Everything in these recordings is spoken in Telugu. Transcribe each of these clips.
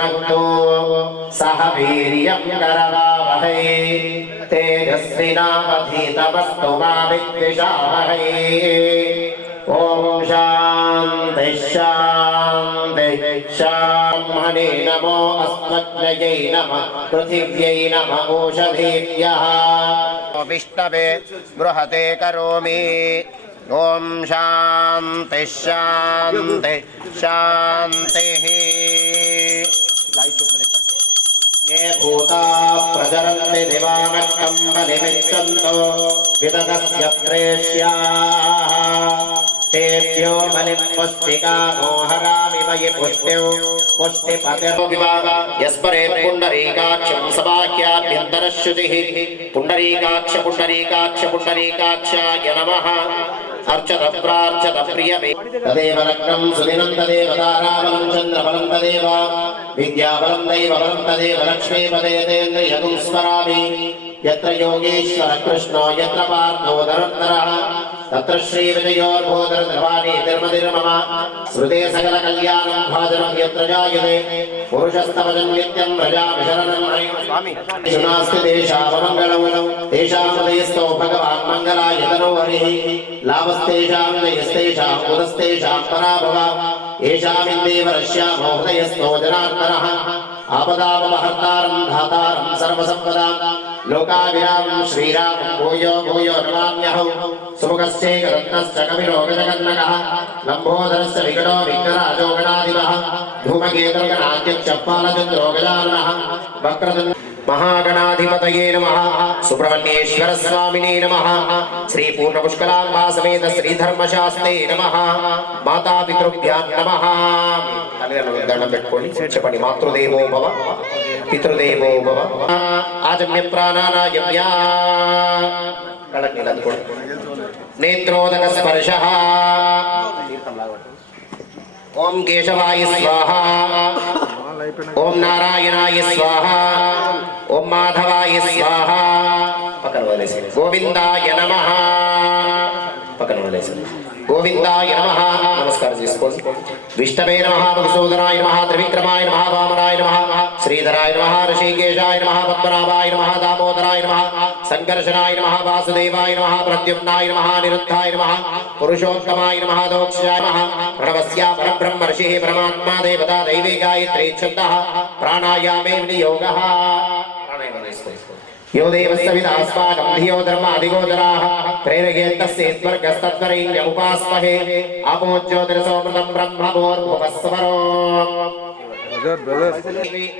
भुनक्तु सह वीर्यं करवावहै तेजस्विनावधीतमस्तु मा विद्विषावहै ओम शांति शांति शाम्भने नमो अस्मद्यै नमः पृथिव्यै नमः ओषधीभ्यः विष्णवे बृहते करोमि ओम शांति शांति शांतिः ये भूताः प्रचरन्ति दिवानक्तं बलिमिच्छन्तो विदधस्य प्रेष्याः तेभ्यो बलिं पुष्टिका मोहरामि मयि पुष्ट्यौ पुष्टिपतिर् विवाह यस्परेत् पुण्डरीकाक्षं सबाह्याभ्यन्तरश्रुतिः पुण्डरीकाक्ष पुण्डरीकाक्ष पुण्डरीकाक्षाय नमः अर्चत प्रार्चत प्रियमे तदेव लग्नं सुदिनं तदेव ताराबलं चन्द्रबलं तदेव विद्याबलं दैवबलं तदेव लक्ष्मीपदेतेन्द्रियगुं स्मरामि यत्र योगेश्वर कृष्णो यत्र पार्थो धनुर्धरः तत्र श्रीविजयोर्भूधरध्रुवाणी धर्मधिर्मम श्रुते सकलकल्याणं भाजनं यत्र जायते पुरुषस्तवजं नित्यं व्रजामि शरणं स्वामी नास्ति तेषाममङ्गलं तेषामुदयस्थो भगवान् मङ्गलाय तनो हरिः लाभस्तेषां जयस्तेषां उदस्तेषां पराभव येषामिन्देवरश्यामो हृदयस्थो जनार्दनः आपदामहर्तारं धातारं सर्वसम्पदां लोकाभिरामं श्रीरामं भूयो भूयो नमाम्यहं सुमुखश्चैकरत्नश्च कविरो गजकर्णकः लम्बोदरश्च विकटो विघ्नराजो गणाधिपः धूमकेतुर्गणाध्यक्षः पालचन्द्रो गजाननः वक्रतुण्ड महागणाधिपतये नमः सुब्रह्मण्येश्वर स्वामिने नमः श्री पूर्णपुष्कलाम्बा समेत श्री धर्मशास्त्रे नमः माता पितृभ्यां नमः దండం పెట్టుకొని చెప్పండి మాతృదేవో భవ పితృదేవో భవ ఆజమ్య ప్రాణానాయమ్య కళ్ళకి నీళ్ళదుకోండి నేత్రోదక స్పర్శః ఓం కేశవాయ స్వాహ ఓం నారాయణాయ స్వాహ ఓం మాధవాయ స్వాహ పక్కన వదిలేసి గోవిందాయ నమః పక్కన వదిలేసి గోవిందాయ నమః నమస్కారం చేసుకోండి విష్ణవే నమః మధుసూదనాయ నమః త్రివిక్రమాయ నమః వామనాయ నమః శ్రీధరాయ నమః ఋషికేశాయ నమః పద్మనాభాయ నమః దామోదరాయ నమః సంకర్షణాయ నమః వాసుదేవాయ నమః ప్రద్యుమ్నాయ నమః నిరుద్ధాయ నమః పురుషోత్తమాయ నమః దోక్షాయ నమః ప్రణవస్య పరబ్రహ్మ ఋషిః పరమాత్మా దేవతా దైవీ గాయత్రీ ఛందః ప్రాణాయామే వినియోగః यो देवस्य विदास्माकं धियो धर्माधिगोचराः प्रेरयेत्तस्येत्वर्गस्तत्वरेण्यमुपास्महे आपो ज्योतिरसोमृतं ब्रह्मभूर्भुवस्वरो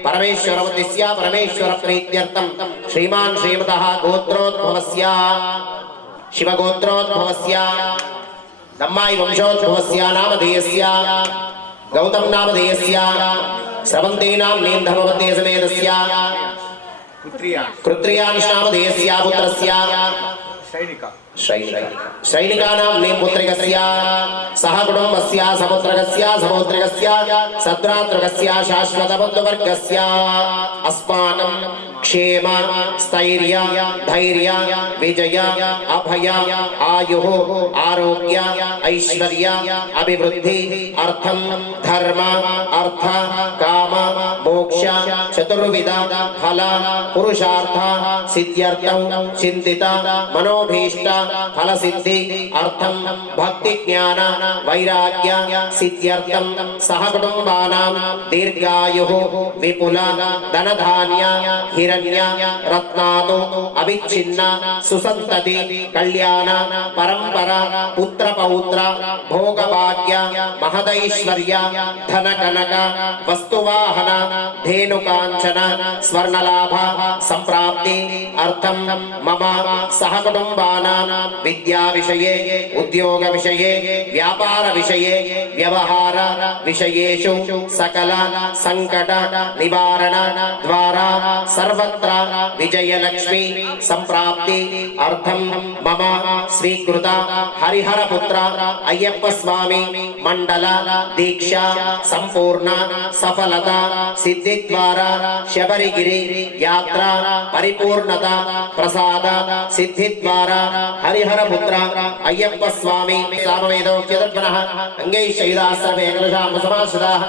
परमेश्वरवद्दिस्य परमेश्वरप्रीत्यर्थं श्रीमान् श्रीमतः गोत्रोद्भवस्य शिवगोत्रोद्भवस्य दम्मायि वंशोद्भवस्य नामधेयस्य गौतम नामधेयस्य स्रवन्ती नाम्नीं धर्मवती समेतस्य कृत्रियानुष्णामधेयस्य पुत्रस्य शैलिकानां पुत्रिकस्य सह कुटुम्बस्य समुद्रकस्य समुद्रिकस्य सद्रातृकस्य शाश्वतबन्धुवर्गस्य अस्माकं क्षेम स्थैर्य धैर्य विजय अभय आयुः आरोग्य ऐश्वर्य अभिवृद्धि अर्थं धर्म अर्थ काम मोक्ष चतुर्विध फल पुरुषार्थ सिद्ध्यर्थं चिन्तित मनोभीष्ट फल सिद्धि अर्थं भक्ति ज्ञान वैराग्य सिद्ध्यर्थं सह कुटुम्बानां दीर्घायुः विपुल धनधान्य हिरण्य रत्नादो अविच्छिन्न सुसंतति कल्याण परंपरा पुत्र पौत्र भोगभाग्य महदैश्वर्य धन कनक वस्तुवाहन धेनुकांचन स्वर्णलाभ संप्राप्ति अर्थं मम सहकुटुम्बानां विद्या विषये उद्योग विषये व्यापार विषये व्यवहार विषयेषु सकल संकट निवारण द्वारा सर्वत्र विजयलक्ष्मी संप्राप्ति अर्थं मम स्वीकृत हरिहर पुत्र अय्यप्प स्वामी मंडल दीक्षा संपूर्ण सफलता सिद्धि द्वारा శబరిగిరి యాత్ర పరిపూర్ణత ప్రసాద సిద్ధి ద్వారా హరిహర పుత్ర అయ్యప్ప స్వామి సామవేదోక్తర్పణః అంగై శైలాసర్వే కలశామ సమాశ్రితాః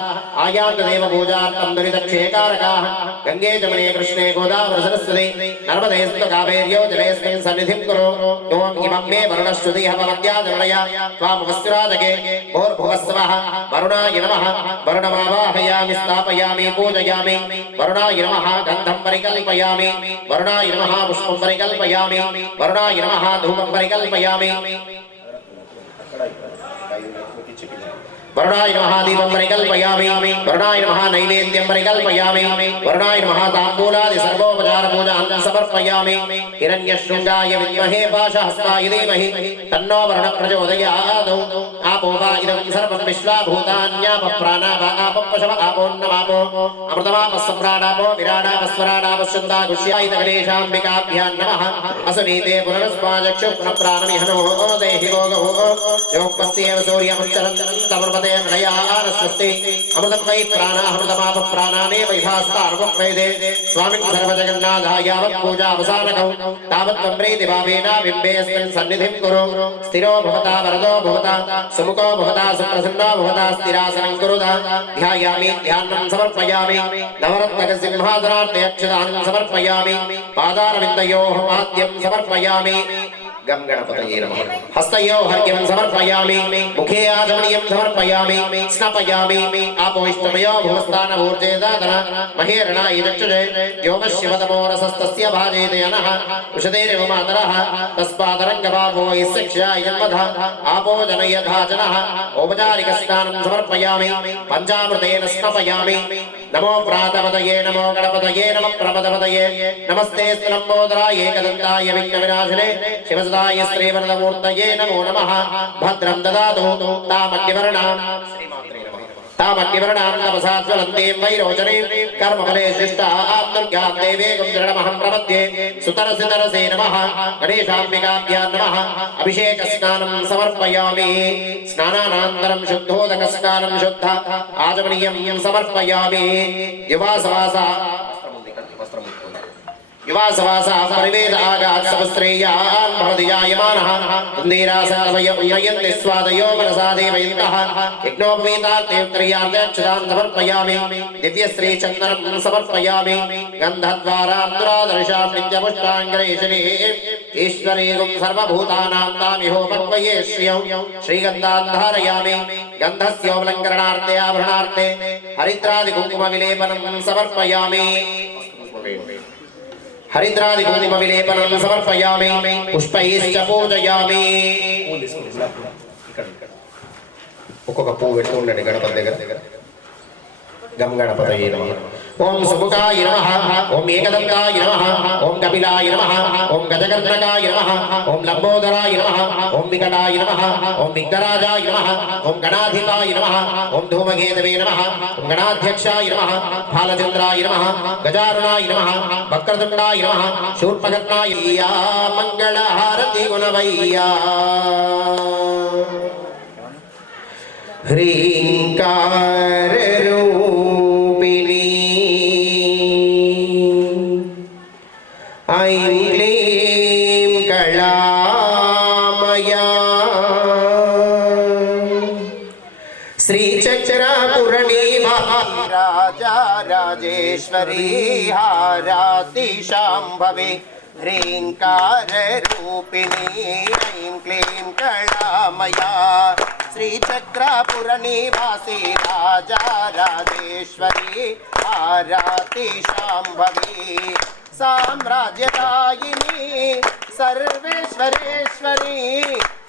ఆయాంతదేవ పూజార్థం దురితక్షేకారకాః గంగే జమునే కృష్ణే గోదావరి సరస్వతి నర్మదేస్తు కావేర్యో జలేస్మిన్ సన్నిధిం కురు ఓం ఇమం మే వరుణశ్రుతి హవమద్యాజమయ త్వామవస్త్రాజకే భూర్భువస్వః వరుణాయ నమః వరుణమావాహయామి స్థాపయామి పూజయామి వరుణాయ నమః గంధం పరికల్పయామి వరుణాయ నమః పుష్పం పరికల్పయామి వరుణాయ నమః ధూపం పరికల్పయామి वरुणाय नमः दीपं परिकल्पयामि वरुणाय नमः नैवेद्यं परिकल्पयामि वरुणाय नमः ताम्बूलादि सर्वोपचार पूजां समर्पयामि हिरण्यशृङ्गाय विद्महे पाशहस्ताय धीमहि तन्नो वरुणः प्रचोदयात् आपो वा इदं सर्वं विश्वाभूतान्यापः प्राणाः आपः पशवः आपोऽन्नमापो अमृतमापः सम्राडापो विराडापस्वराडापश्चन्दागुष्यायितगणेशाम्बिकाभ्यां नमः असुनीते पुनरस्माचक्षु पुनः प्राणमिहनो देहि भोगो योपस्येव सूर्यमुच्चरन्तमृ स्वस्ति अमृतं वै प्राणामृतमाप प्राणाने वैभास्तार्वैदे स्वामिन् सर्वजगन्नाथाय पूजावसानकौ तावत् प्रीति भावेना बिम्बेऽस्मिन् सन्निधिं कुरु स्थिरो भवता वरदो भवता सुमुखो भवता सुप्रसन्नो भवता स्थिरासनं कुरुता ध्यायामि ध्यानं समर्पयामि नवरत्नकसिंहासनार्थे अक्षतान् समर्पयामि पादारविन्दयोः पाद्यं समर्पयामि गम गणपतये नमः हस्तयो हर्घ्यं समर्पयामि मुखे आचमनीयं समर्पयामि स्नापयामि आपोष्टमयो भुवस्तानभूर्जेदादन महेरणाय चक्षुषे योगशिवतमोरसस्तस्य भाजेदयनः उषदेरेव मातरः तस्मादरङ्गभावो यस्यक्षाय जन्मधः आपो जनयधाजनः औपचारिकस्नानं समर्पयामि पञ्चामृतेन स्नापयामि नमो प्रातपतये नमो गणपतये नमः प्रपदपतये नमस्ते स्तलम्बोदराय एकदन्ताय विघ्नविनाशिने शिवसदाय श्रीवरदमूर्तये नमो नमः भद्रं ददातु तामग्निवर्णां तामग्निवर्णां तपसा ज्वलन्तीं वैरोचनीं कर्मफले शिष्टां दुर्गां देवीं दृढमहं प्रपद्ये सुतरसितरसे नमः गणेशाम्बिकाभ्यां नमः अभिषेकस्नानं समर्पयामि स्नानानन्तरं शुद्धोदकस्नानं शुद्ध आचमनीयं समर्पयामि युवासवासा युवासवासा परिवेद आगात् समस्त्रेयान् भवति जायमानः कुन्दीरासनवय उन्नयन्ति स्वादयो मनसादेवयन्तः यज्ञोपवीतार्थेत्तरीयार्थक्षतान् समर्पयामि दिव्यश्रीचन्दनं समर्पयामि गन्धद्वारां दुरादर्शां नित्यपुष्टाङ्गरेशने ईश्वरीगुं सर्वभूतानां तामिहोपक्वये श्रियं श्रीगन्धान् धारयामि गन्धस्योपलङ्करणार्थे आभरणार्थे हरिद्रादिकुङ्कुमविलेपनं समर्पयामि हरिद्रादिकुङ्कुमविलेपनं समर्पयामि पुष्पैश्च पूजयामि ఒక్కొక్క పువ్వు పెడుతూ ఉండండి గణపతి దగ్గర గం గణపతయే నమః ఓం సుముఖాయ నమః ఓం ఏకదంతాయ నమః ఓం కపిలాయ నమః ఓం గజకర్ణకాయ నమః ఓం లంబోదరాయ నమః ఓం వికటాయ నమః ఓం విఘ్నరాజాయ నమః ఓం గణాధిపాయ నమః ఓం ధూమకేతవే నమః ఓం గణాధ్యక్షాయ నమః బాలచంద్రాయ నమః గజారుణాయ నమః వక్రతుండాయ నమః శూర్పకర్ణాయ మంగళహారతి గుణవయ్యా హ్రీంకార రూపిణీ ఐం క్లీం కళామయా శ్రీచక్రపురణీమా రాజా రాజేశ్వరీ హారాతి శాంభవి హ్రీంకార రూపిణీ ఐం క్లీం కళామయా श्रीचक्रापुरनिवासी राजा राजेश्वरी आराति शाम्भवी साम्राज्यदायिनी सर्वेश्वरेश्वरी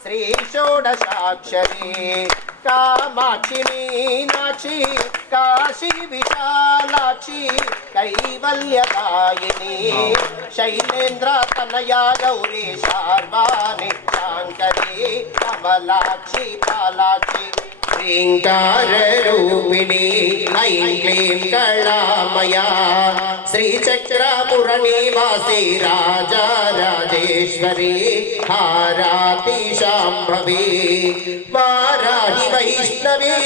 श्री षोडशाक्षरी कामाक्षी मीनाक्षी काशी विशालाक्षी कैवल्यदायिनी शैलेन्द्र तनया गौरी शार्वाणि शांकरी कमलाक्षी पालाक्षी श्रींकार रूपिणी ऐं क्लीं कलामया मया श्रीचक्रपुरनिवासी राजा राजेश्वरी हाराति शाम्भवी वाराहि वैष्णवी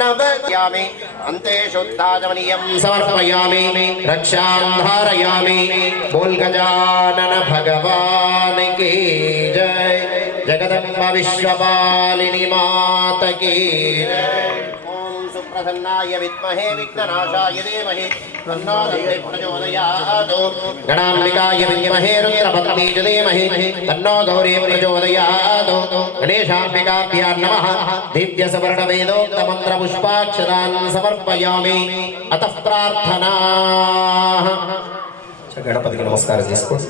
नवद्यामि अन्ते शुद्धाचमनीयं समर्पयामि रक्षां धारयामि बोल गजानन भगवान की जय जगदम्बा विश्वपालिनी मात की ओम सुप्रसन्नाय विद्महे विघ्ननाशाय धीमहि तन्नो दन्ति प्रचोदयात् गणाम्बिकाय विद्महे रुद्रपत्नी च धीमहि तन्नो गौरी प्रचोदयात् गणेशाम्बिकाभ्यां नमः दिव्यसवर्णवेदोक्तमन्त्रपुष्पाक्षरान् समर्पयामि अतः प्रार्थना गणपतिకి నమస్కారం చేసుకోండి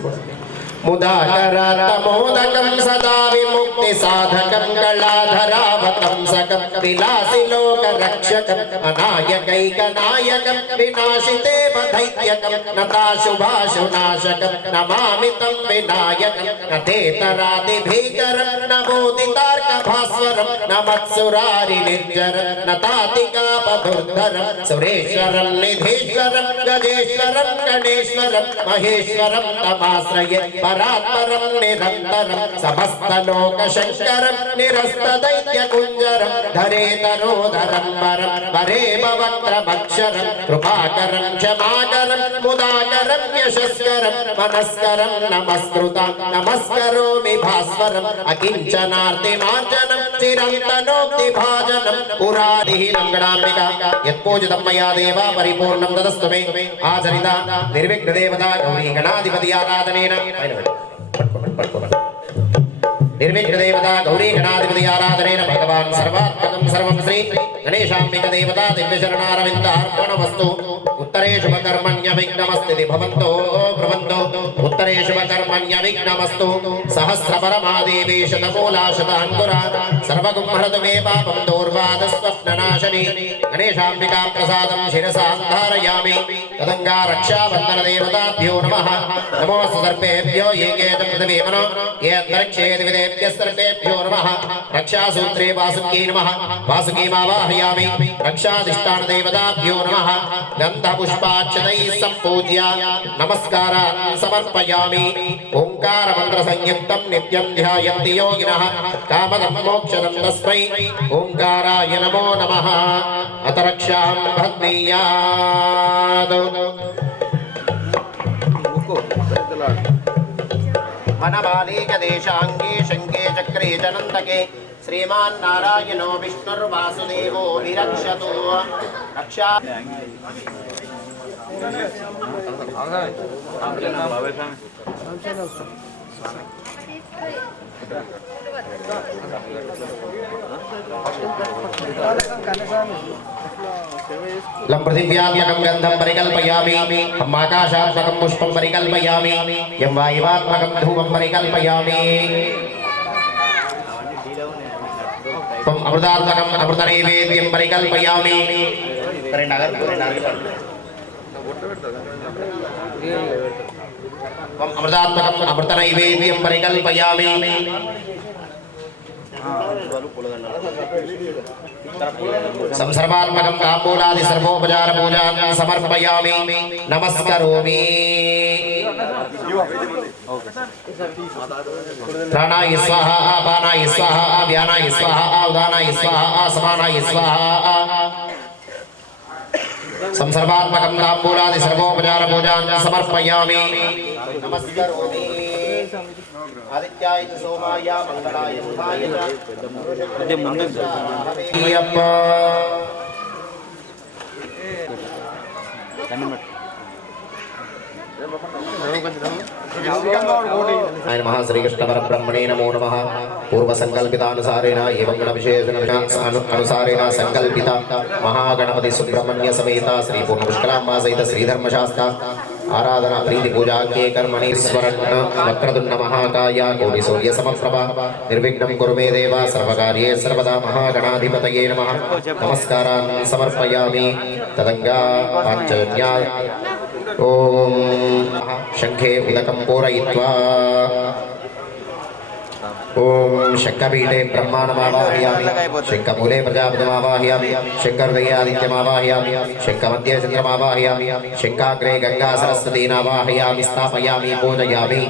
मुदाकरतमोदकं सदा विमुक्ति साधकं कलाधरावतं सकं विलासि लोकरक्षकं अनायकैकनायकं विनाशिते दैत्यकं नताशुभाशुनाशकं नमामि तं विनायकं नतेतरादिभीकरं नमोदितार्कभास्वरं नमत्सुरारिनिर्जरं नतातिकापधुर्धरं सुरेश्वरं निधीश्वरं गजेश्वरं गणेश्वरं महेश्वरं तमाश्रये परात्परं निरन्तरं समस्तलोकशङ्करं निरस्तदैत्यकुञ्जरं धरेतरोदरं वरं वरेमवक्त्रमक्षरं कृपाकरं क्षमाकरं मुदाकरं यशस्करं मनस्करं नमस्कृतं नमस्करोमि भास्वरम् अकिञ्चनार्तिमार्जनं चिरन्तनोक्तिभाजनं पुरादिहीनं गणाम्बिका यत्पूजितं मया देवा परिपूर्णं तदस्तु मे आचरिता निर्विघ्नदेवता गौरी गणाधिपति आराधनेन निर्विघ्नदेवता गौरी गणाधिपति आराधनेन भगवान् सर्वात्मकं सर्वं श्री गणेशाम्बिक देवता दिव्यशरणारविन्दार्पणमस्तु उत्तरे शुभकर्मण्यविघ्नमस्ति भवन्तो भ्रमन्तो उत्तरे शुभकर्मण्यविघ्नमस्तु सहस्रपरमादेवी शतमूला शताङ्कुरा सर्वगुंहरतु मे पापं दूर्वादस्वप्ननाशनी गणेशाम्बिका प्रसादं शिरसा धारयामि तदङ्गा रक्षाबन्धनदेवताभ्यो नमः नमोऽस्तु सर्पेभ्यो ये केच पृथिवी मनो ये अन्तरिक्षे दिविदेभ्यः सर्पेभ्यो नमः रक्षासूत्रे वासुकी नमः वासुकीमावाहयामि रक्षाधिष्ठानदेवताभ्यो नमः गन्धपुष्पाक्षतैः सम्पूज्य नमस्कारान् समर्पयामि ओङ्कारमन्त्रसंयुक्तं नित्यं ध्यायन्ति योगिनः कामदं मोक्षदं तस्मै ओङ्काराय नमो नमः अत रक्षां भद्नीयात् वनमालीक देशांगे शंके चक्रे जनंतके श्रीमान नारायणो विष्णुर्वासुदेवो विरक्षतु रक्षा लं पृथिव्यात्मकं गन्धं परिकल्पयामि हम आकाशात्मकं पुष्पं परिकल्पयामि यं वायुवात्मकं धूपं परिकल्पयामि त्वम् अमृतात्मकम् अमृतनैवेद्यं परिकल्पयामि त्वम् अमृतात्मकम् अमृतनैवेद्यं परिकल्पयामि संसर्वात्मकं ताम्बूलादि सर्वोपचार पूजां समर्पयामि नमस्करोमि प्राणाय स्वाहा अपानाय स्वाहा व्यानाय स्वाहा उदानाय स्वाहा समानाय स्वाहा संसर्वात्मकं ताम्बूलादि सर्वोपचार पूजां समर्पयामि नमस्करोमि आदित्याय च सोमाय मंगलाय बुधाय च नमः श्रीकृष्ण परब्रह्मणे नमो नमः पूर्वसंकल्पितानुसारेण एवं गणविशेषण अनुसारेण संकल्पिता महागणपति सुब्रह्मण्य समेत श्री पूर्णपुष्कलाम्बा सहित श्रीधर्मशास्त्र आराधना प्रीति पूजा के कर्मणि स्वर्ण वक्रतुंड महाकाय कोटि सूर्य समप्रभा निर्विघ्नं कुरु मे देव सर्वकार्ये सर्वदा महागणाधिपतये नमः नमस्कारान् समर्पयामि तदंगा पांचजन्या ओम शंखे उदकं पूरयित्वा ओम शक्कपीठे ब्रह्माणमावाहयामि शक्कमूले प्रजापतिमावाहयामि शक्कहृदयादित्यमावाहयामि शक्कमध्ये चन्द्रमावाहयामि शक्काग्रे गंगा सरस्वतीनावाहयामि स्थापयामि पूजयामि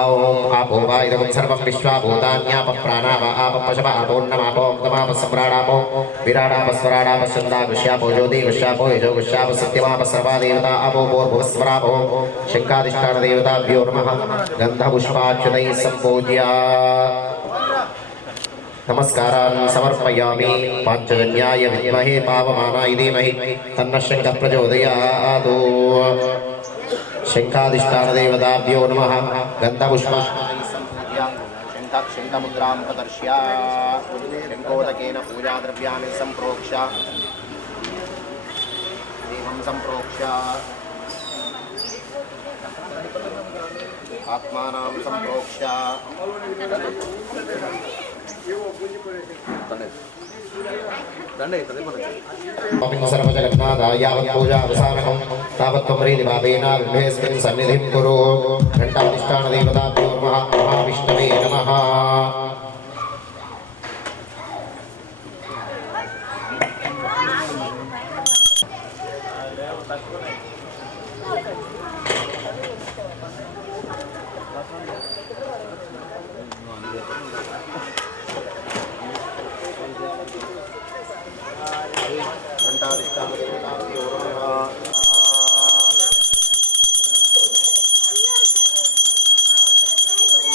ओम आपो वा इदं सर्वं विश्वा भूतान्याप प्राणाप आप पशव आपोन्नमापो तमाप सम्राडापो विराडाप स्वराडाप छन्दागुष्यापो ज्योतिगुष्यापो यजोगुष्याप सत्यमाप सर्वा देवता आपो भूर्भुवस्वरापो शङ्काधिष्ठान देवताभ्यो नमः गन्धपुष्पाच्युतैः सम्पूज्य नमस्कारान् समर्पयामि पाञ्चजन्याय विद्महे पावमानाय धीमहि तन्नः शङ्खः प्रचोदयात् शङ्खाधिष्ठान देवताभ्यो नमः गन्धपुष्पाच्युतैः सम्पूज्य शङ्खमुद्रां प्रदर्श्य शङ्खोदकेन पूजाद्रव्याणि सम्प्रोक्ष्य देवं सम्प्रोक्ष्य आत्मानां सम्प्रोक्ष्य सर्वजगन्नाथाय यावत् पूजा अवसानकं तावत् त्वमरीतिभावेन विघ्नेस्मिन् सन्निधिं कुरु घण्टाधिष्ठान देवताभ्यो नमः महाविष्णवे नमः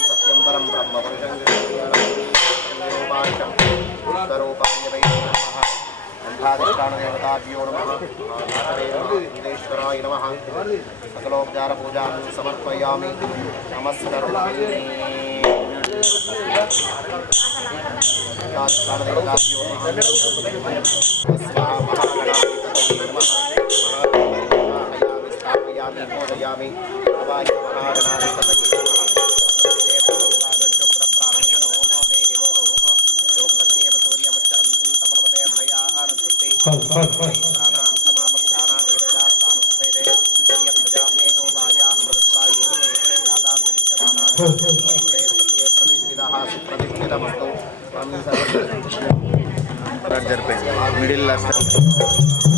सत्यं परं ब्रह्म पुरुषं देवताभ्यो नमः ईश्वराय नमः सकलोपचार पूजां समर्पयामि नमस्करोमि देवताभ्यो स्थापयामि पूजयामि मिडिल लास्ट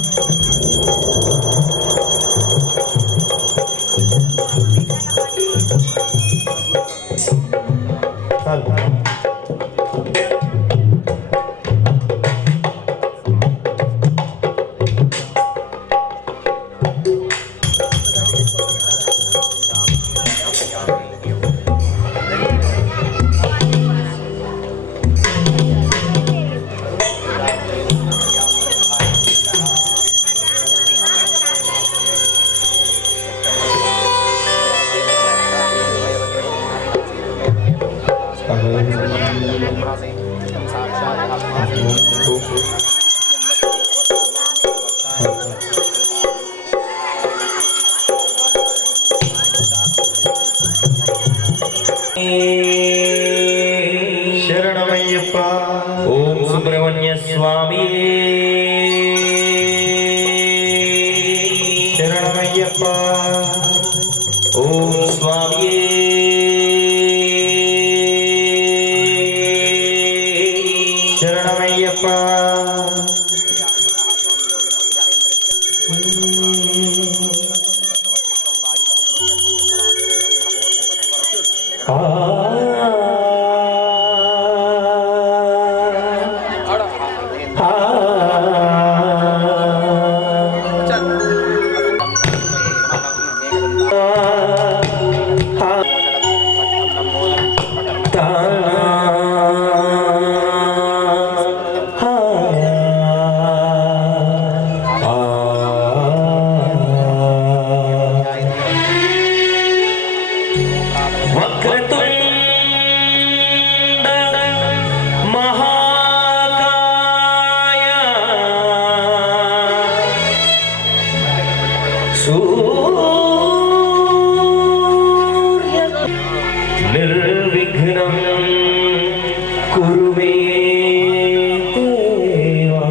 शरणमय्यप्पा ओम सुब्रह्मण्य स्वामी शरणमय्यप्पा ओम स्वामी शरणमय्यप्पा निर्विघ्नं कुरु मे देवा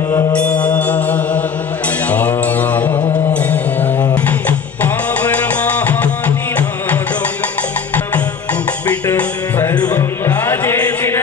पावनमहानिनादं गुप्पिट सर्वं राजेशिन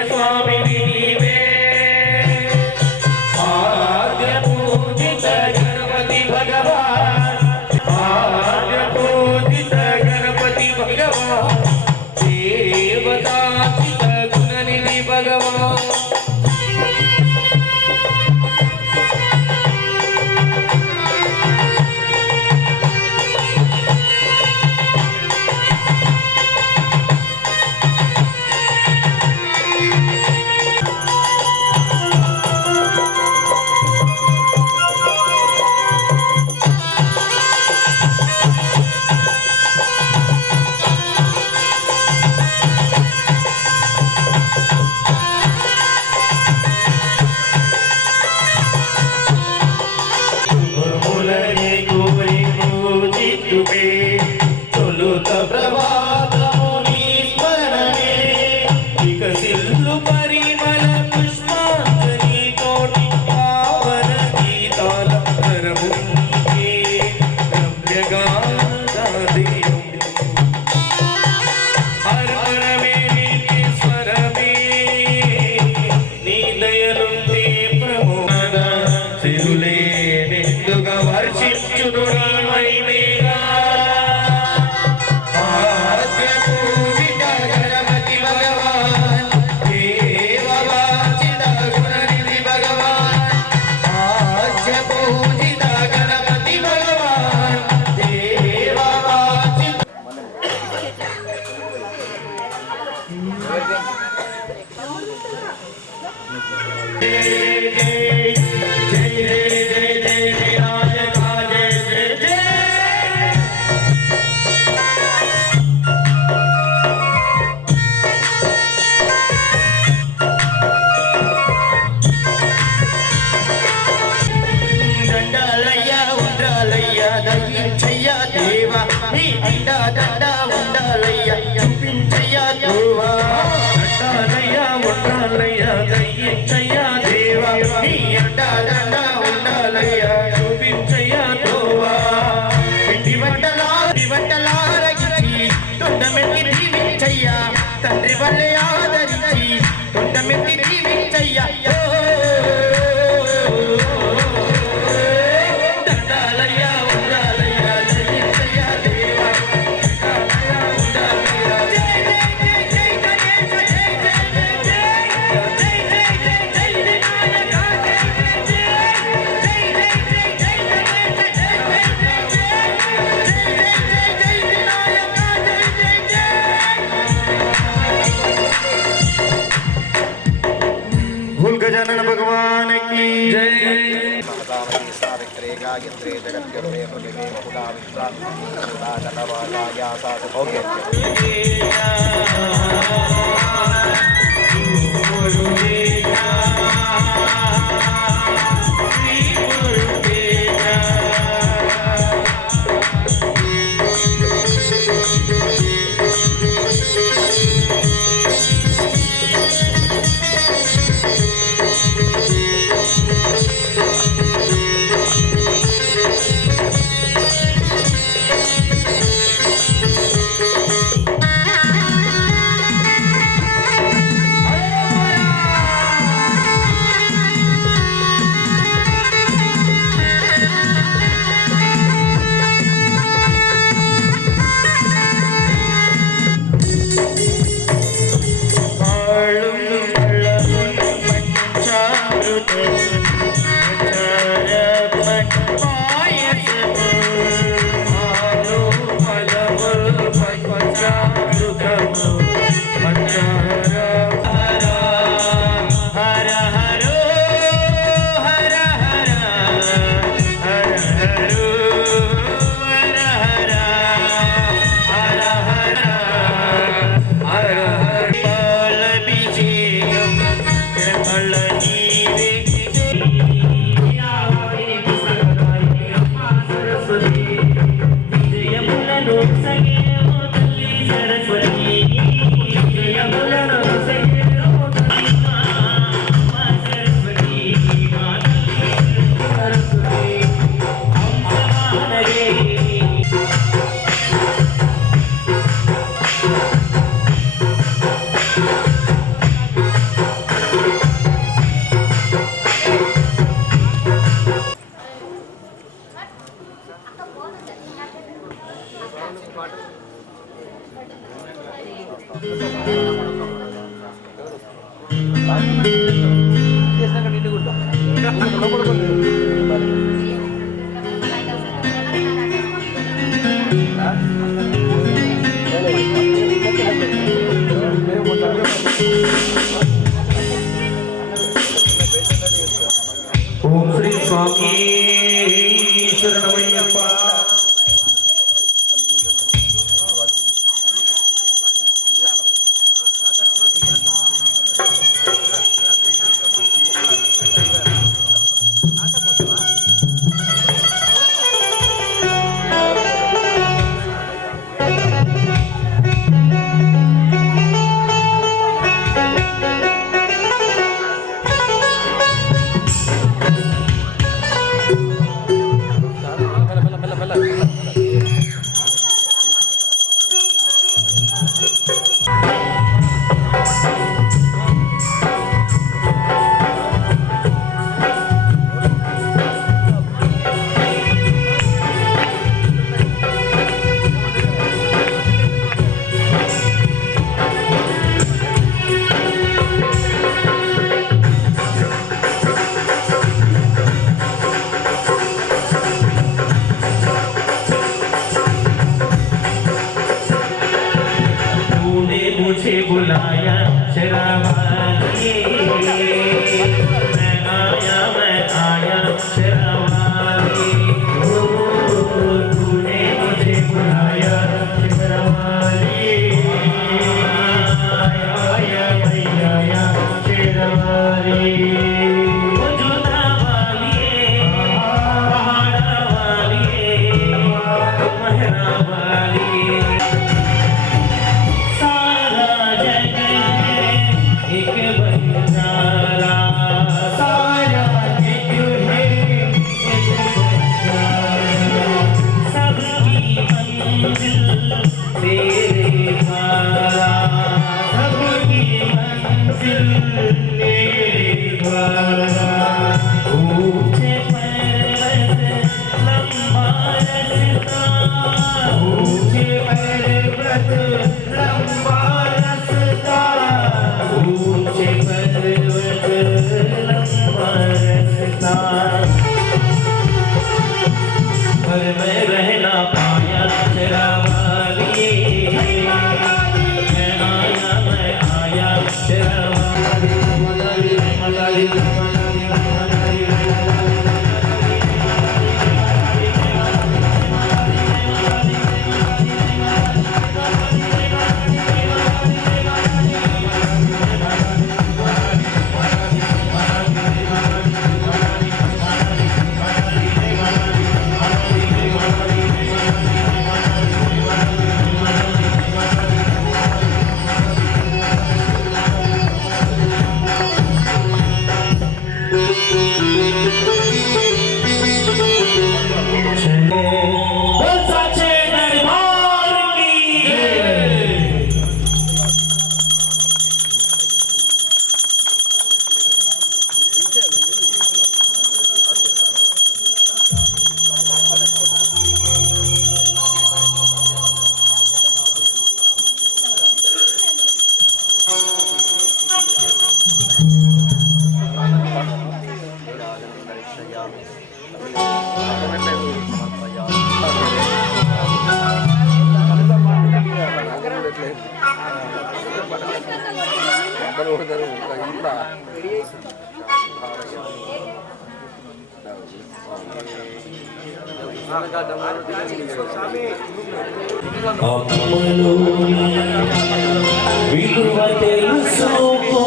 వివట్టలారగించి తొండమెత్తి దీవించయ్యా తండ్రి వల్లే ఆదరించి తొండమెత్తి దీవించయ్యా దండాలయ్యా ఉండాలయ్యా దర్శించయ్యా దేవా भूल गजानन भगवान की जय। ఓం శ్రీ స్వామి శరణమయ్యప్ప అమ్మలో విలువ తెలుసుకో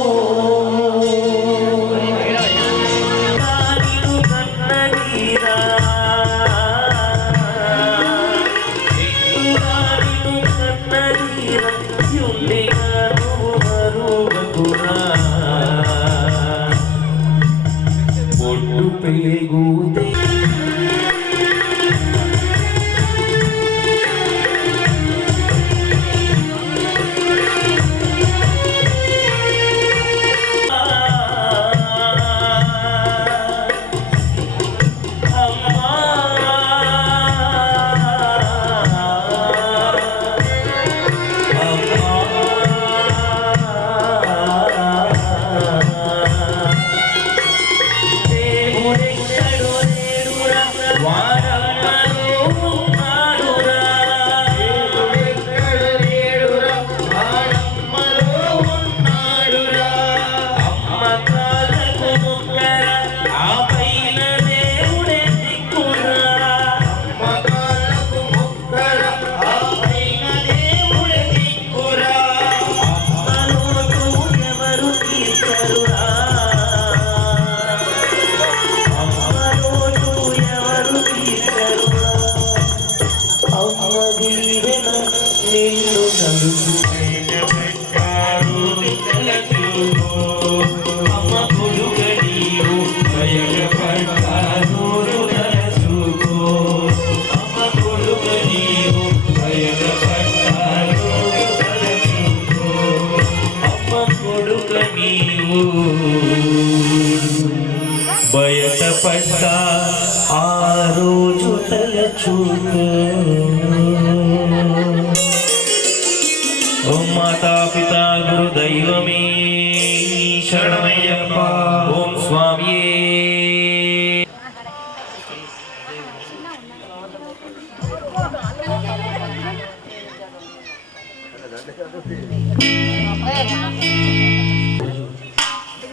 ఒడ్డు పేగుతే బయటపడ్డా ఆ రోజు తలచుకో ఓం మాతా పితా గురు దైవమే శరణమయ్యప్ప ఓం స్వామియే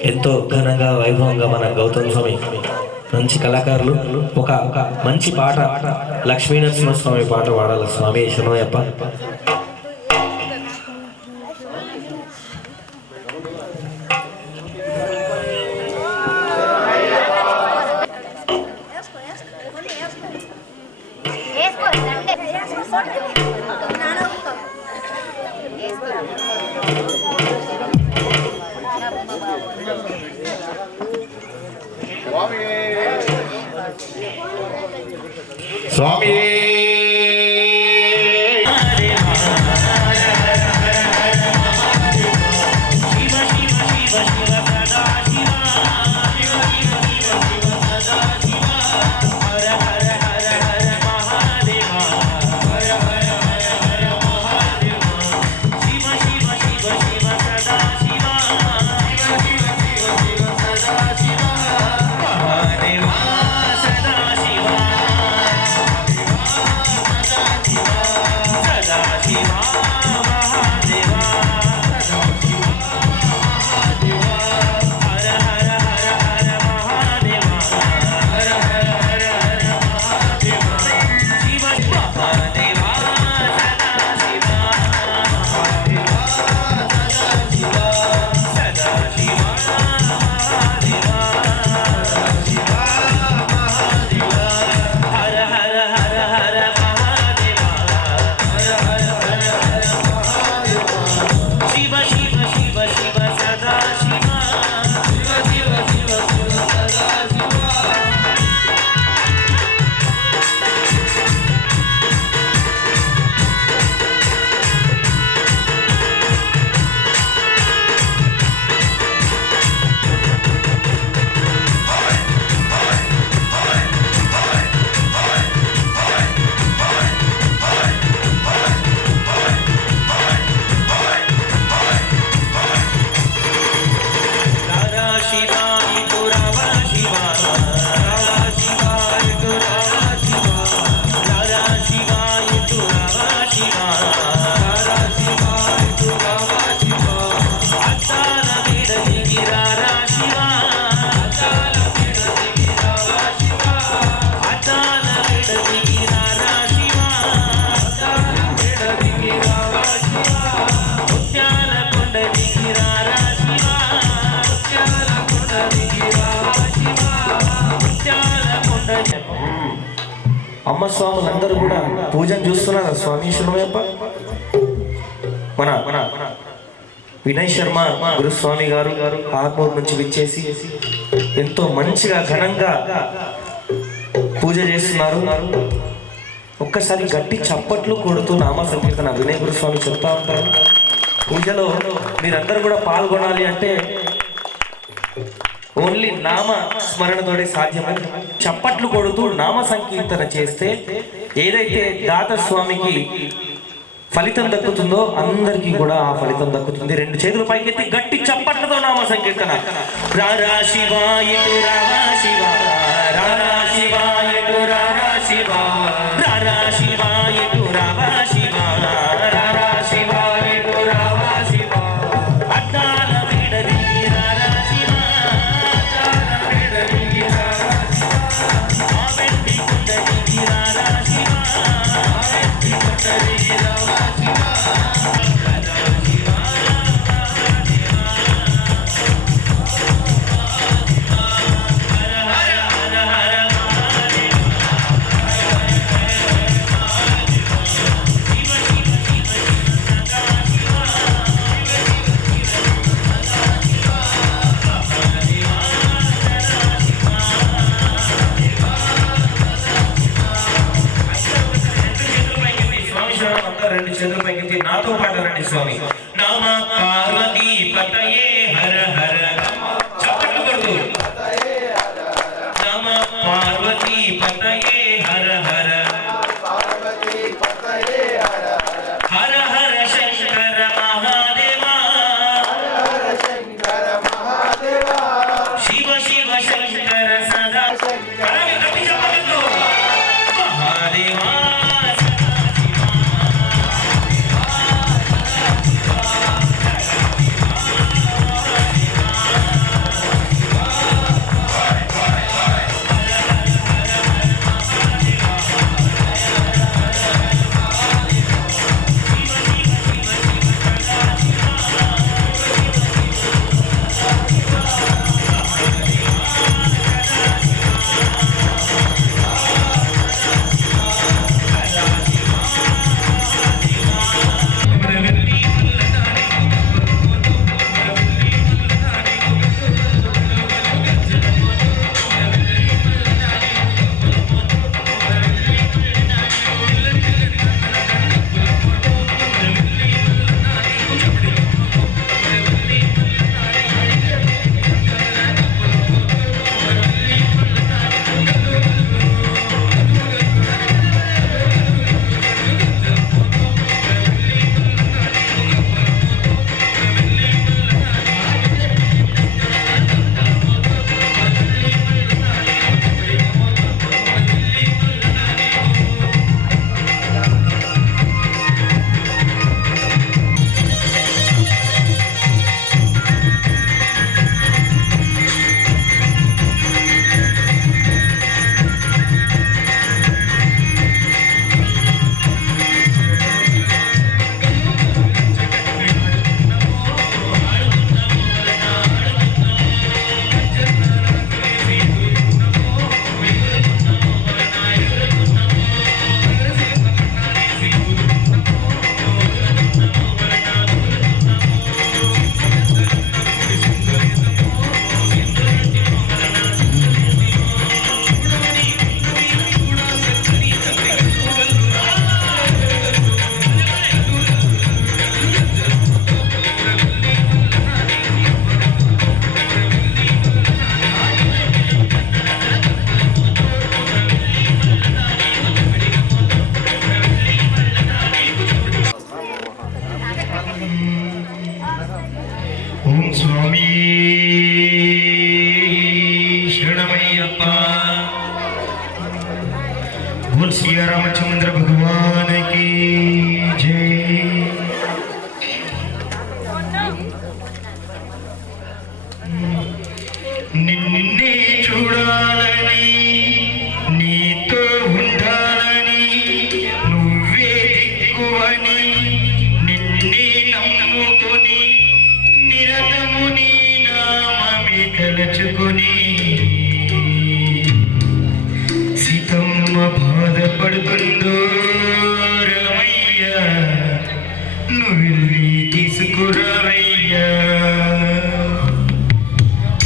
ఎంతో ఘనంగా వైభవంగా మన గౌతమ్ స్వామి మంచి కళాకారులు ఒక మంచి పాట లక్ష్మీనరసింహస్వామి పాట పాడాలి. స్వామి శరణమయ్యప్ప. స్వామి అమ్మస్వాములందరూ కూడా పూజను చూస్తున్నారా స్వామి శుభమయ్యప్ప? మన వినయ్ శర్మ గురుస్వామి గారు ఆత్మూరు నుంచి విచ్చేసి ఎంతో మంచిగా ఘనంగా పూజ చేస్తున్నారు. ఒక్కసారి గట్టి చప్పట్లు కొడుతూ నామ సంకీర్తన వినయ్ గురుస్వామి చెప్తా ఉంటారు. పూజలో మీరందరూ కూడా పాల్గొనాలి అంటే ఓన్లీ నామ స్మరణతోనే సాధ్యమని చప్పట్లు కొడుతూ నామ సంకీర్తన చేస్తే ఏదైతే దాత స్వామికి ఫలితం దక్కుతుందో అందరికీ కూడా ఆ ఫలితం దక్కుతుంది. రెండు చేతులు పైకెత్తి గట్టి చప్పట్లతో నామ సంకీర్తన. రారా శివాయ రారా శివ, రారా శివాయ రారా శివ, రారా శివాయ రారా శివ, రారా శివాయ రారా శివ. అడ్డాల విడది రారా శివ, అడ్డాల విడది రారా శివ, ఆ వెండి కుండది రారా శివ, ఆ వెండి కుండది రారా శివ. రెండు చేతులు పైకి నాతో పాటు రండి స్వామి. నామ పార్వతీ పతయే హర హర, చప్పట్లు కొడుతూ నామ పార్వతీ పతయే హర హర, హర హర శంకర మహాదేవా, శివ శివ శంకర సదా మహాదేవా. తీసుకురావయ్యా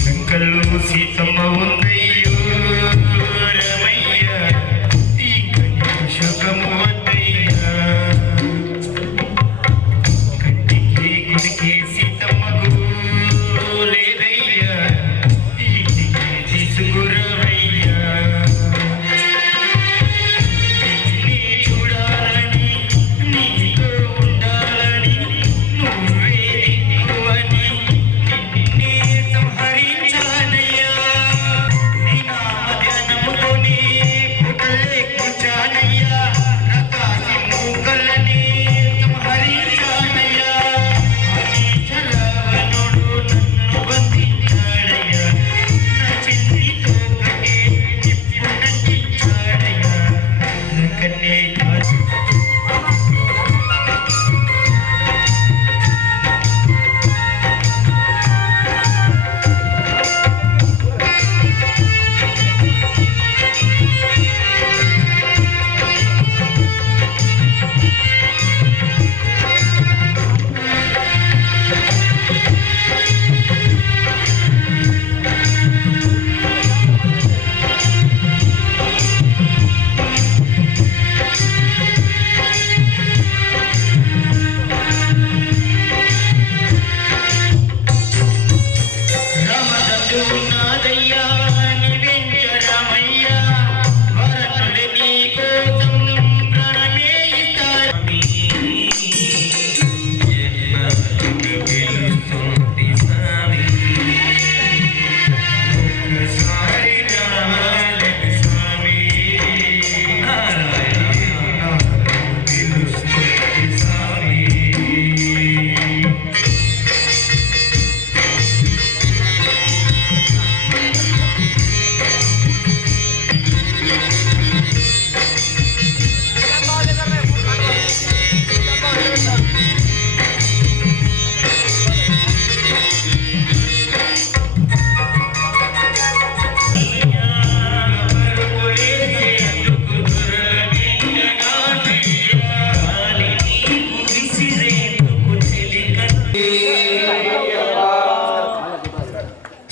లంకల్లో సీతమ్మ ఉందయ్యో రమయ్య ఇక నీకు శుభము వద్దయ్యా కంటికి గుడికి సీతమ్మకు లేదయ్యా ఇంటికి తీసుకురావయ్యా నిన్నే చూడాలని నీతో ఉండాలని నువ్వే దిక్కువని నిన్నే సంహరించానయ్యా నీ నామధ్యానముతోనే పుటలే కూర్చానయ్యా రకాసి మూకలని సంహరించానయ్యా చలవనుడు నన్ను బంధించాడయ్యా నా చెల్లితో కటే నిప్పు నటించాడయ్యా కన్నే రామదండున్నాదయ్యా నివెంజ రామయ్యా వరనులే నీ కోసం ప్రాణమే ఇస్తారమి పిలుస్తుంది స్వామి ఒక్కసారి రావాలి స్వామి నారాయణ పిలుస్తుంది స్వామి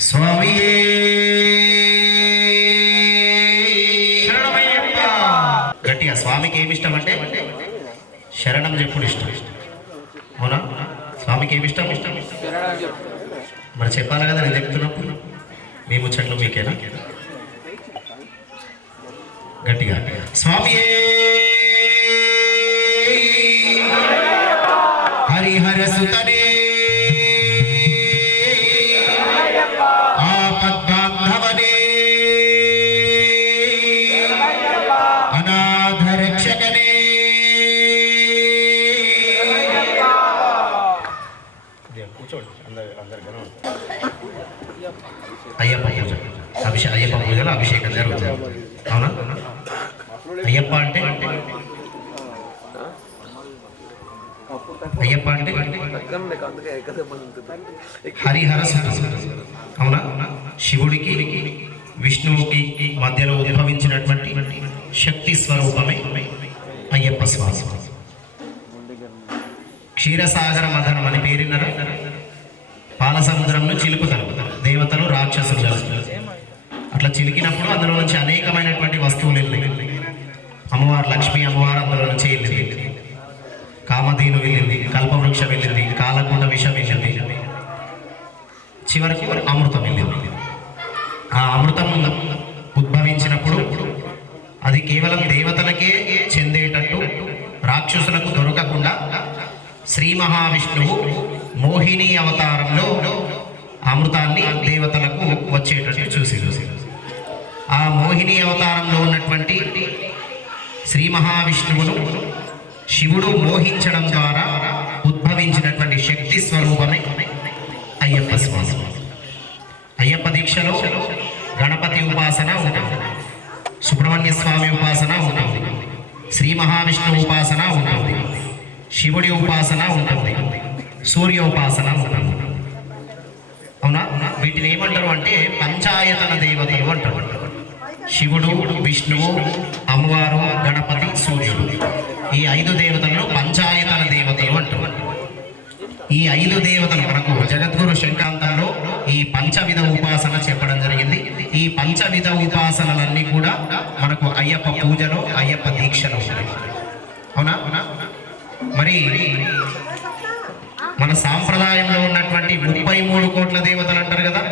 స్వామియే శరణమయ్యప్ప గట్టిగా స్వామికి ఏమి ఇష్టం అంటే శరణం చెప్పుడు ఇష్టం అవునా స్వామికి ఏమి ఇష్టం మరి చెప్పాలి కదా నేను చెప్తున్నప్పుడు మీ ముచ్చట్లు మీకేనా గట్టిగా స్వామియే హరిహర సుతనే ఆపద్బాంధవనే అనాథ రక్షకనే కూర్చోండి అయ్యప్ప పూజ అయ్యప్ప పూజలో అభిషేకం జరుగుతుంది అవునా అయ్యప్ప అంటే అయ్యప్ప అంటే హరిహర అవునా శివుడికి విష్ణువుకి మధ్యలో ఉద్భవించినటువంటి శక్తి స్వరూపమే అయ్యప్ప స్వామి క్షీరసాగర మదనం అని పేరున్నర పాల సముద్రంలో చిలుకుతారు దేవతలు రాక్షసులు అట్లా చిలికినప్పుడు అందులో నుంచి అనేకమైనటువంటి వస్తువులు వెళ్ళింది అమ్మవారు లక్ష్మీ అమ్మవారు అందులో నుంచి వెళ్ళింది కామధేను వెళ్ళింది కల్పవృక్షం వెళ్ళింది కాలకుండ విషం వెళ్ళింది చివరికి అమృతం వెళ్ళింది ఆ అమృతం ఉద్భవించినప్పుడు అది కేవలం దేవతలకే చెందేటట్టు రాక్షసులకు దొరకకుండా శ్రీ మహావిష్ణువు మోహిని అవతారంలో అమృతాన్ని దేవతలకు వచ్చేటట్టు చూసి ఆ మోహిని అవతారంలో ఉన్నటువంటి శ్రీ మహావిష్ణువును శివుడు మోహించడం ద్వారా ఉద్భవించినటువంటి శక్తి స్వరూపమే అయ్యప్ప స్వామి అయ్యప్ప దీక్షలో గణపతి ఉపాసన ఉంటుంది సుబ్రహ్మణ్య స్వామి ఉపాసన ఉంటుంది శ్రీ మహావిష్ణువు ఉపాసన ఉంటుంది శివుడి ఉపాసన ఉంటుంది సూర్య ఉపాసన ఉంటుంది అవునా వీటిని ఏమంటారు అంటే పంచాయతన దేవతలు అంటారు శివుడు విష్ణువు అమ్మవారు గణపతి సూర్యుడు ఈ 5 దేవతలను పంచాయతన దేవతలు అంటారు ఈ 5 దేవతలు మనకు జగద్గురు శంకాంతంలో ఈ పంచవిధ ఉపాసన చెప్పడం జరిగింది. ఈ పంచవిధ ఉపాసనలన్నీ కూడా మనకు అయ్యప్ప పూజలో అయ్యప్ప దీక్షలో ఉన్నాయి. అవునా? మరి మన సాంప్రదాయంలో ఉన్నటువంటి 33 కోట్ల దేవతలు అంటారు కదా,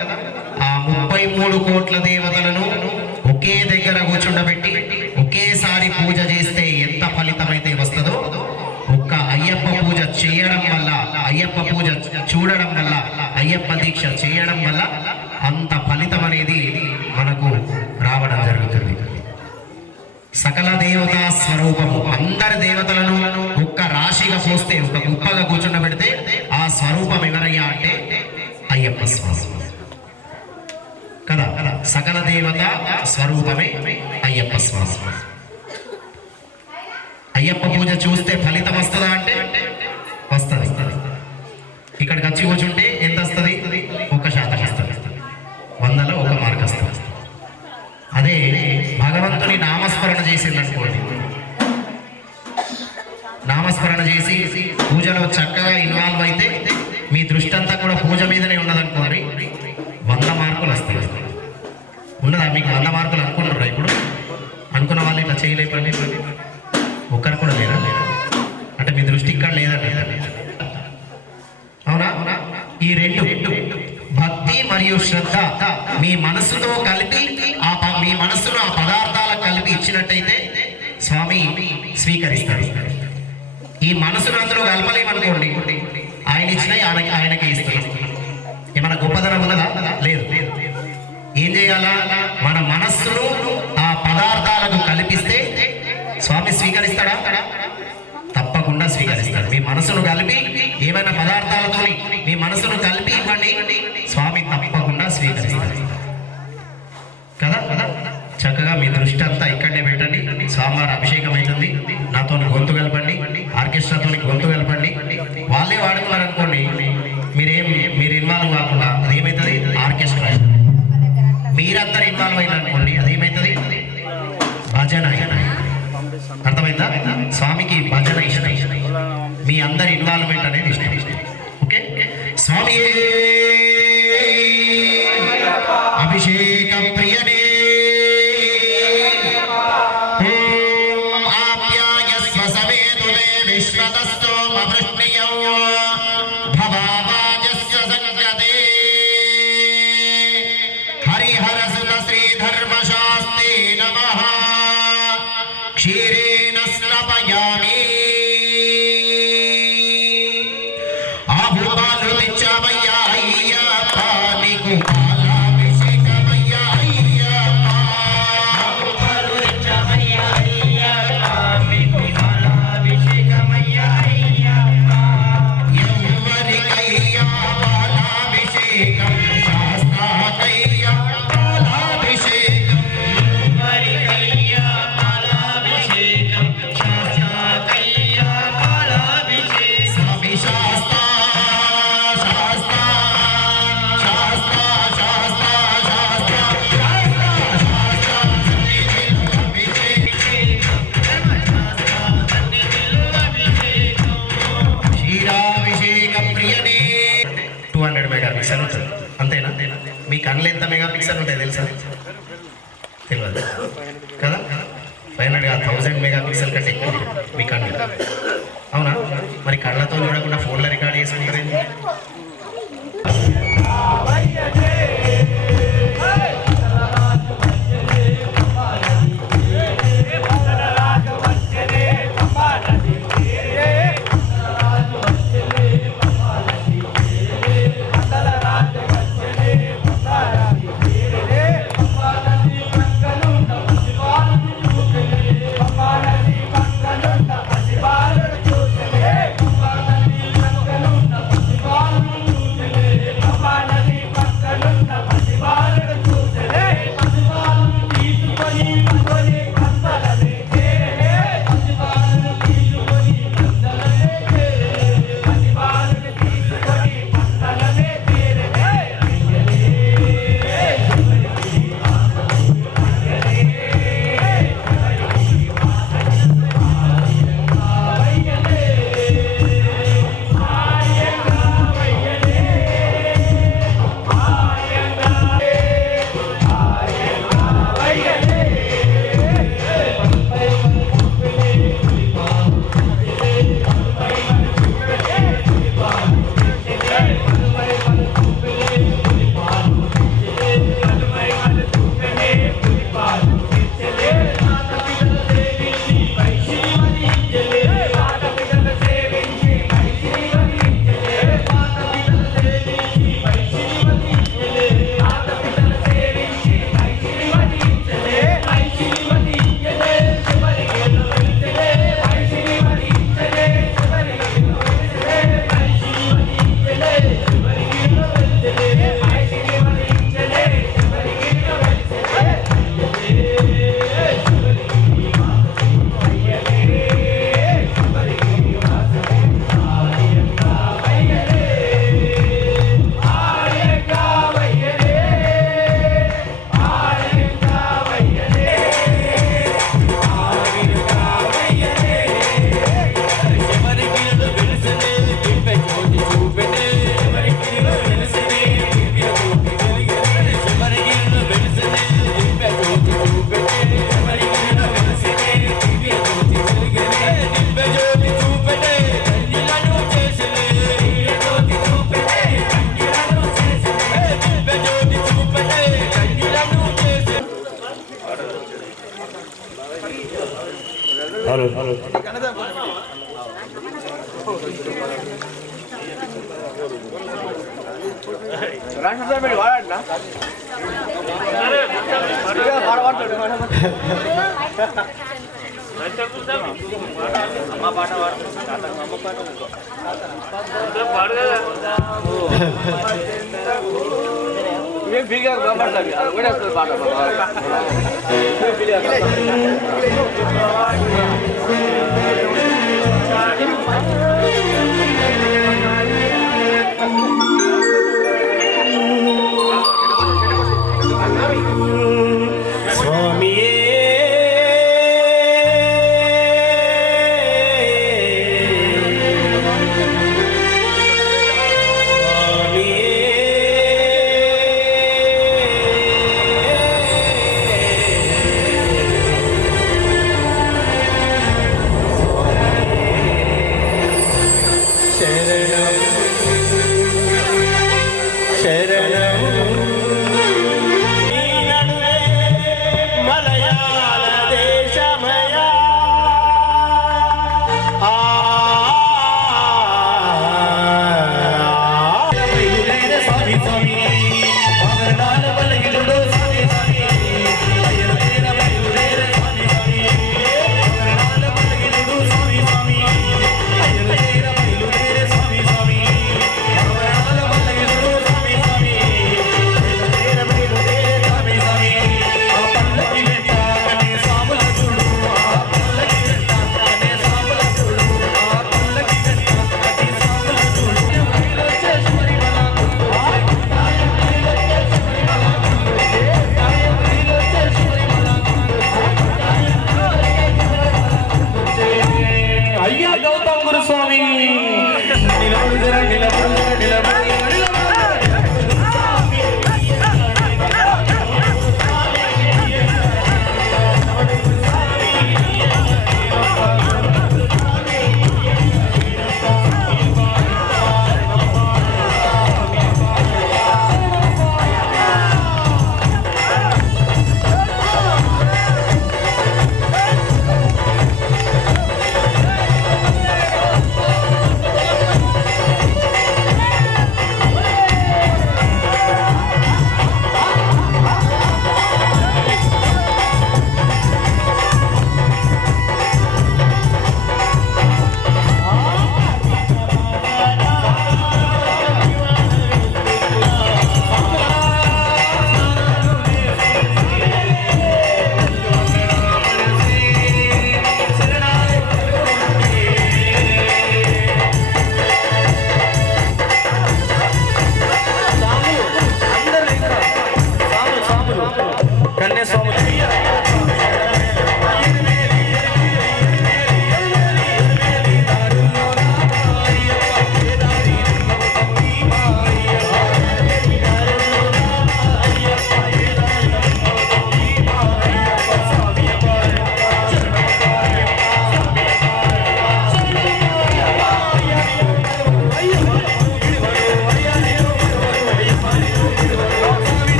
ఆ 33 కోట్ల దేవతలను ఒకే దగ్గర కూర్చుండబెట్టి ఒకేసారి పూజ చేస్తే ఎంత ఫలితమైతే వస్తుందో, ఒక్క అయ్యప్ప పూజ చేయడం వల్ల, అయ్యప్ప పూజ చూడడం వల్ల, అయ్యప్ప దీక్ష చేయడం వల్ల అంత ఫలితం అనేది మనకు రావడం జరుగుతుంది. సకల దేవతా స్వరూపము, అందరి దేవతలను ఒక్క రాశిగా పోస్తే, ఒక గుప్పగా కూర్చుండబెడితే ఆ స్వరూపం ఎవరయ్యా అంటే అయ్యప్ప స్వామి కదా. సకల దేవత స్వరూపమే అయ్యప్ప స్వామి. అయ్యప్ప పూజ చూస్తే ఫలితం వస్తుందా అంటే వస్తుంది. ఇక్కడికి వచ్చి కూర్చుంటే ఎంత వస్తుంది? 1% వస్తుంది. 100లో 1 మార్క్ వస్తుంది. అదే భగవంతుని నామస్మరణ చేసిందనుకోండి, నామస్మరణ చేసి పూజలో చక్కగా ఇన్వాల్వ్ అయితే మీ దృష్టి అంతా కూడా పూజ మీదనే ఉన్నదనుకోండి, 100 మార్కులు వస్తాయి. ఉన్నదా మీకు 100 మార్కులు అనుకున్నారా? ఇప్పుడు అనుకున్న వాళ్ళు ఇట్లా చేయలేపండి, ఒక్కరు కూడా లేరా? అంటే మీ దృష్టి ఇక్కడ లేదండి. అవునా? ఈ రెండు భక్తి మరియు శ్రద్ధ మీ మనసుతో కలిపి, మీ మనసును ఆ పదార్థాలకు కలిపి ఇచ్చినట్టయితే స్వామి స్వీకరిస్తాడు. ఈ మనసును అందులో కలపలేమనుకోండి, ఆయన ఇచ్చినవి ఆయనకే ఇస్తాడు. ఏమైనా గొప్పదనం ఉన్నదా? లేదు. ఏం చేయాలా? మన మనస్సును ఆ పదార్థాలకు కల్పిస్తే స్వామి స్వీకరిస్తాడా? తప్పకుండా స్వీకరిస్తాడు. మీ మనసును కలిపి ఏమైనా పదార్థాలతో మీ మనసును కలిపి ఇవ్వండి, స్వామి తప్పకుండా స్వీకరిస్తాడు కదా. చక్కగా మీ దృష్టి అంతా ఇక్కడనే పెట్టండి. స్వామివారి అభిషేకం అవుతుంది, నాతో గొంతు కలపండి, ఆర్కెస్ట్రాతో గొంతు కలపండి. వాళ్ళే వాడుకున్నారు అనుకోండి, మీరు ఇన్వాల్వ్ కాకుండా అదేమవుతుంది? ఆర్కెస్ట్రా. మీరందరూ ఇన్వాల్వ్ అయిన అనుకోండి, అదేమవుతుంది? భజన. అర్థమైందా? స్వామికి భజన ఇష్టం, మీ అందరి ఇన్వాల్వ్మెంట్ అనేది ఇష్టం. ఓకే, స్వామి అభిషేక ప్రియనే క్షీరేణ స్నపయామి. ఆభుపాలు తెచ్చామయ్యా అయ్యప్ప, నీకు పాలాభిషేకమయ్యా అయ్యప్ప. ఆభుపాలు తెచ్చామయ్యా అయ్యప్ప, నీకు పాలాభిషేకమయ్యా అయ్యప్ప. ఎవరికయ్యా పాలాభిషేకం? శాస్త్రాకయ్యా పాలాభిషేకం. ఎవరికయ్యా అంతేనా? మీ కళ్ళు ఎంత మెగాపిక్సెల్ ఉంటాయి తెలుసా? తెలియదు కదా. 1000 మెగాపిక్సెల్ కంటే ఎక్కువ మీ కళ్ళు. అవునా? మరి కళ్ళతో చూడకుండా ఫోన్లో రికార్డ్ చేసుకుంటారేంటి? Bye.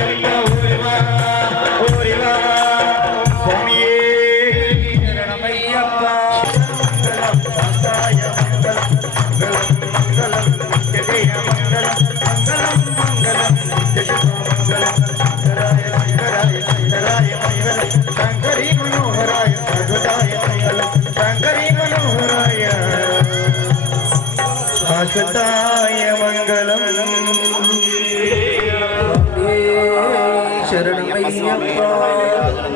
శరణమయ్యప్ప ఊరివా ఊరివా స్వామియే శరణమయ్యప్ప మంగళం శాస్తాయ మంగళం మంగళం జయ మంగళం మంగళం మంగళం మంగళం శంకరాయ శంకరాయ శంకరాయ మంగళం శంకరీ మనోహరాయ సర్వదాయ మంగళం శంకరీ మనోహరాయ శాశ్వతాయ మంగళం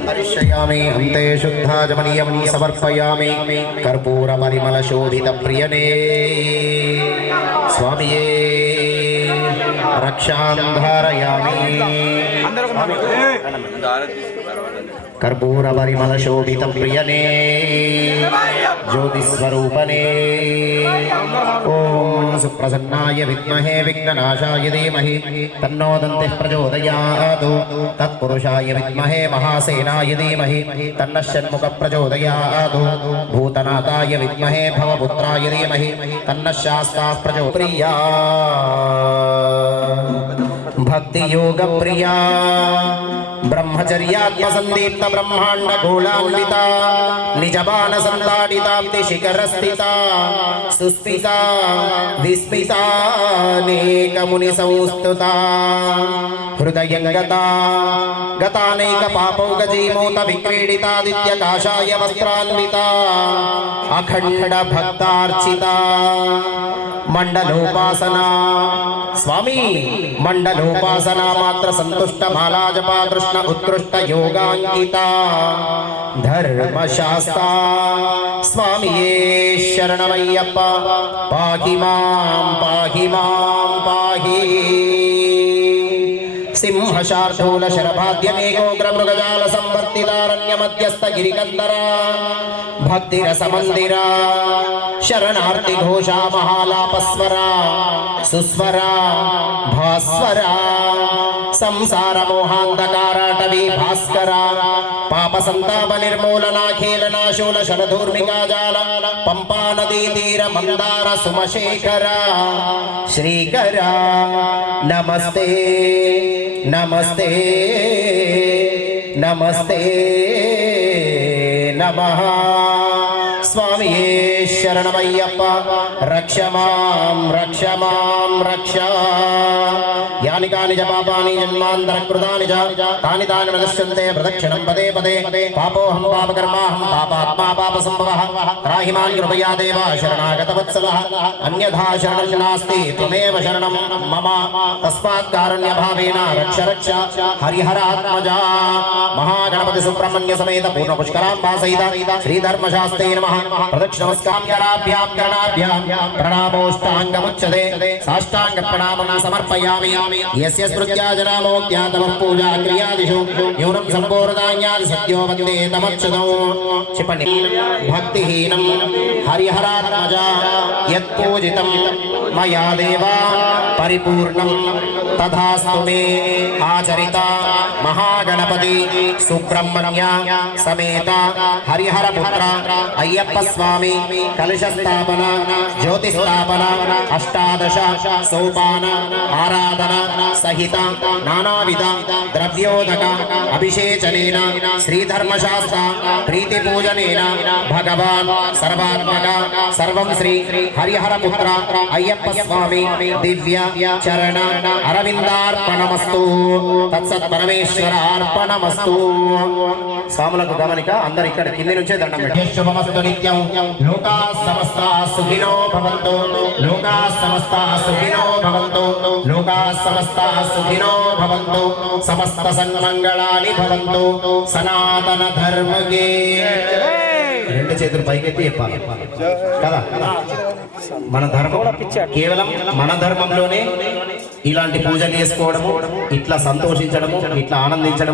హరిష్యామి హంతే శుద్ధాజమనీయం సమర్పయామి కర్పూర పరిమళ శోభిత ప్రియనే స్వామియే రక్షాం ధారయామి కర్పూర పరిమళ శోభిత ప్రియనే జ్యోతిస్వరూపనే ఓం సుప్రసన్నాయ విద్మహే విఘ్ననాశాయ ధీమహి తన్నో దంతిః ప్రచోదయాత్ తత్పురుషాయ విద్మహే మహాసేనాయ ధీమహి తన్నః షణ్ముఖ ప్రచోదయాత్ భూతనాథాయ విద్మహే భవపుత్రాయ ధీమహి తన్నః శాస్తా ప్రచోదయాత్ భక్తి యోగ ప్రియా బ్రహ్మచర్యాత్మ సందీప్త బ్రహ్మాండ గోళాన్విత నిజబాన సంతాడితాప్తి శిఖర స్థిత సుస్మిత విస్మిత అనేక ముని సంస్తుత హృదయంగత గతానైక పాపౌక జీమూత విక్రీడితాదిత్య కాషాయ వస్త్రాన్విత అఖండ భక్తార్చిత మండలోపాసన స్వామి మండలోపాసన మాత్ర సంతుష్ట మాలా జపా కృష్ణ ఉత్కృష్ట యోగాంకిత ధర్మశాస్త్ర స్వామియే శరణమయ్యప్ప పాహి మాం పాహి మాం పాహి సింహశార్ధూల శరభాద్యమేకోగ్ర మృగజాల సంవర్తితారణ్య మధ్యస్థ గిరికందర భక్తిరస మందిర శరణార్థి ఘోషా మహాలాపస్వర సుస్వర భాస్వర సంసార మోహాంధకారాటవీ భాస్కర పాప సంతాప నిర్మూలనాఖేళనా శూల శరధూర్మికా జాల పంపా నదీ తీర మందార సుమశేఖర శ్రీకర నమస్తే నమస్తే నమస్తే నమః స్వామియే శరణమయ్యప్ప రక్ష మాం రక్ష మాం రక్ష యాని కాని చ పాపాని జన్మాంతర కృతాని చ తాని తాని నశ్యంతే ప్రదక్షిణం పదే పదే పాపోహం పాపకర్మాహం పాపాత్మా పాప సంభవః త్రాహి మాం కృపయా దేవ శరణాగత వత్సలః అన్యథా శరణం నాస్తి త్వమేవ శరణం మమ తస్మాత్ కారుణ్య భావేన రక్ష రక్ష హరిహరాత్మజా మహాగణపతి సుబ్రహ్మణ్య సమేత పూర్ణ పుష్కరాంబా సహిత శ్రీ ధర్మశాస్త్రే నమః ప్రదక్షిణ నమస్కారాభ్యాం కరణాభ్యాం ప్రణామోష్టాంగముచ్యతే సాష్టాంగ ప్రణామం సమర్పయామి యస్య స్మృత్యా జనామోక్త్యాతమ పూజా క్రియాదిషు న్యూనం సంపూర్ణాన్యాది సత్యో వందే తమచ్యుతో చెప్పండి భక్తిహీనం హరిహరాత్మజ యత్పూజితం మయా దేవా పరిపూర్ణం తథాస్తు మే ఆచరిత మహాగణపతి సుబ్రహ్మణ్య సమేత హరిహర పుత్ర అయ్యప్ప స్వామి కలశ స్థాపన జ్యోతి స్థాపన అష్టాదశ సోపాన ఆరాధన సహిత నానావిధ ద్రవ్యోదక అభిషేచనేన శ్రీధర్మశాస్త్ర ప్రీతి పూజనేన భగవాన్ సర్వాత్మక సర్వం శ్రీ హరిహర పుత్ర అయ్యప్ప స్వామి దివ్య చరణ అరవిందార్పణమస్తు తత్సత్ పరమేశ్వరార్పణమస్తు. స్వాములకు గమనిక, అందరు ఇక్కడ కింది నుంచే దండం పెట్టండి. శుభమస్తు నిత్యం లోకా సమస్తా సుఖినో భవంతు, లోకా సమస్తా సుఖినో భవంతు, లోకా సమస్తా సుఖినో భవంతు, సమస్త సన్మంగళాని భవంతు, సనాతన ధర్మగే. రెండు చేతులు పైకెత్తి చెప్పాలి కదా. మన ధర్మం కేవలం మన ధర్మంలోనే ఇలాంటి పూజలు చేసుకోవడము, ఇట్లా సంతోషించడము, ఇట్లా ఆనందించడం